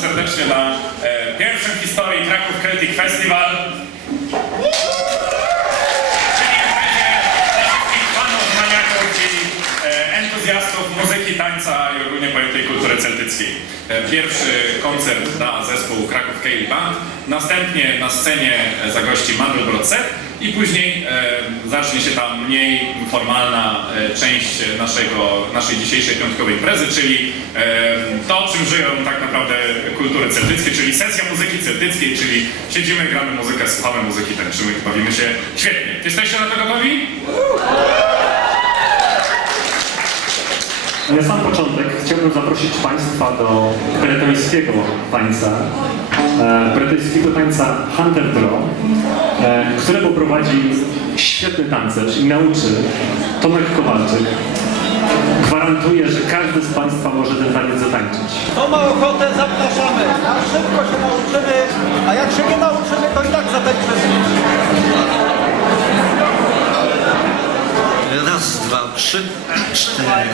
serdecznie na e, pierwszym w historii Kraków Critic Festival. Czyli imprezie dla wszystkich fanów, maniaków i e, entuzjastów muzyki, tańca i ogólnie pojętej kultury celtyckiej. E, Pierwszy koncert da zespół Kraków Kale Band, następnie na scenie zagości Mandelbrot Set i później e, zacznie się ta mniej formalna e, część naszego, naszej dzisiejszej piątkowej imprezy, czyli to, czym żyją tak naprawdę kultury celtyckie, czyli sesja muzyki celtyckiej, czyli siedzimy, gramy muzykę, słuchamy muzyki, tańczymy i bawimy się świetnie. Jesteście na to gotowi? Na sam początek chciałbym zaprosić Państwa do bretońskiego tańca, e, bretońskiego tańca Hunter Draw, e, którego prowadzi świetny tancerz i nauczy Tomek Kowalczyk. Gwarantuję, że każdy z Państwa może ten taniec zatańczyć. Kto ma ochotę, zapraszamy. Na szybko się nauczymy, a jak się nie nauczymy, to i tak zatańczymy. Raz, dwa, trzy, cztery.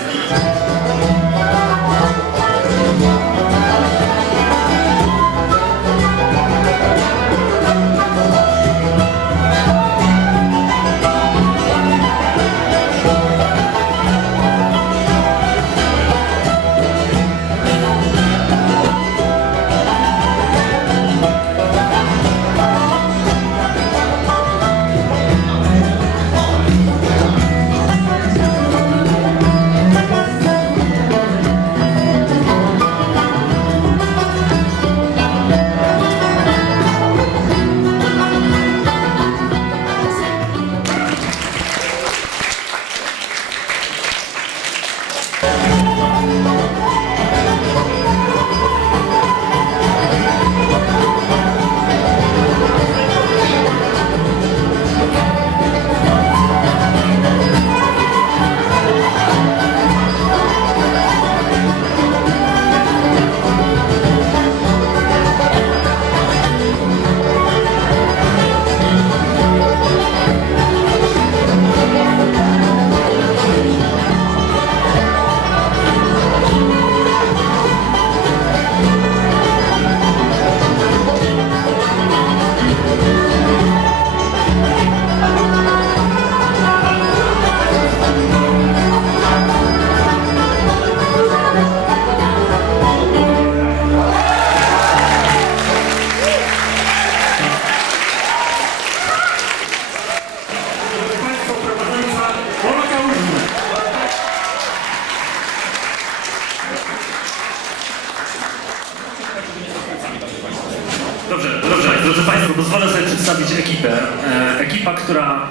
Przedstawić ekipę. E, ekipa, która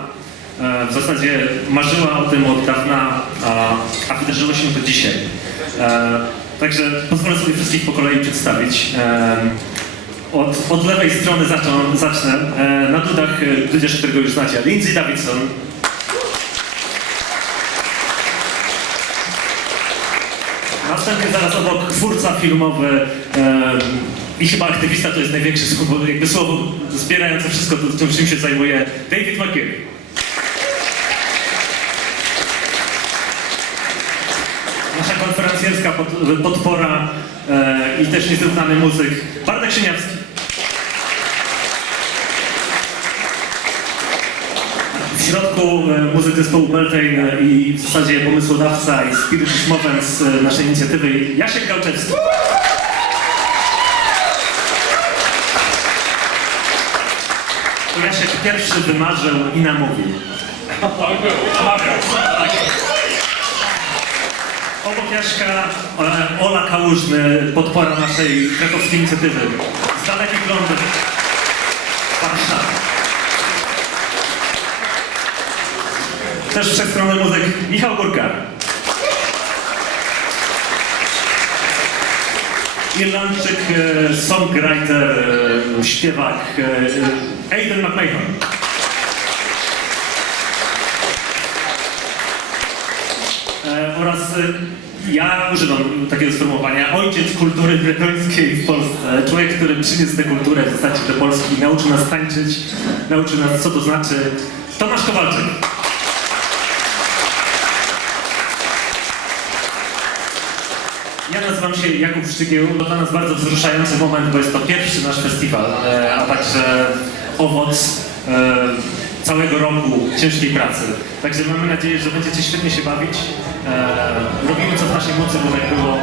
e, w zasadzie marzyła o tym od dawna, a, wydarzyło się to dzisiaj. E, także pozwolę sobie wszystkich po kolei przedstawić. Od, od lewej strony zaczą, zacznę. Na dudach tudzież którego już znacie, Lindsay Davidson. Następnie zaraz obok twórca filmowy e, i chyba aktywista to jest największe słowo, jakby słowo zbierające wszystko, to, to czym się zajmuje, David McGill. Nasza konferencjerska pod, podpora e, i też niezrównany muzyk, Bartek Szyniawski. W środku e, muzyk zespołu Beltane i w zasadzie pomysłodawca i spirit movement z e, naszej inicjatywy Jasiek Gałczewski. To Jasiek pierwszy wymarzył i namówił. Obok Jaśka e, Ola Kałużny, podpora naszej krakowskiej inicjatywy. Z dalekich lądów Warszawy. Też wszechstronny muzyk Michał Górka. Irlandczyk, e, songwriter, e, śpiewak e, Aidan McMahon. Oraz ja używam takiego sformułowania ojciec kultury bretońskiej w Polsce. Człowiek, który przyniósł tę kulturę w zasadzie do Polski, nauczył nas tańczyć, nauczył nas co to znaczy. Tomasz Kowalczyk. Ja nazywam się Jakub Szczygieł. To dla nas bardzo wzruszający moment, bo jest to pierwszy nasz festiwal, e, a także owoc e, całego roku ciężkiej pracy. Także mamy nadzieję, że będziecie świetnie się bawić. E, robimy co w naszej mocy, bo tak było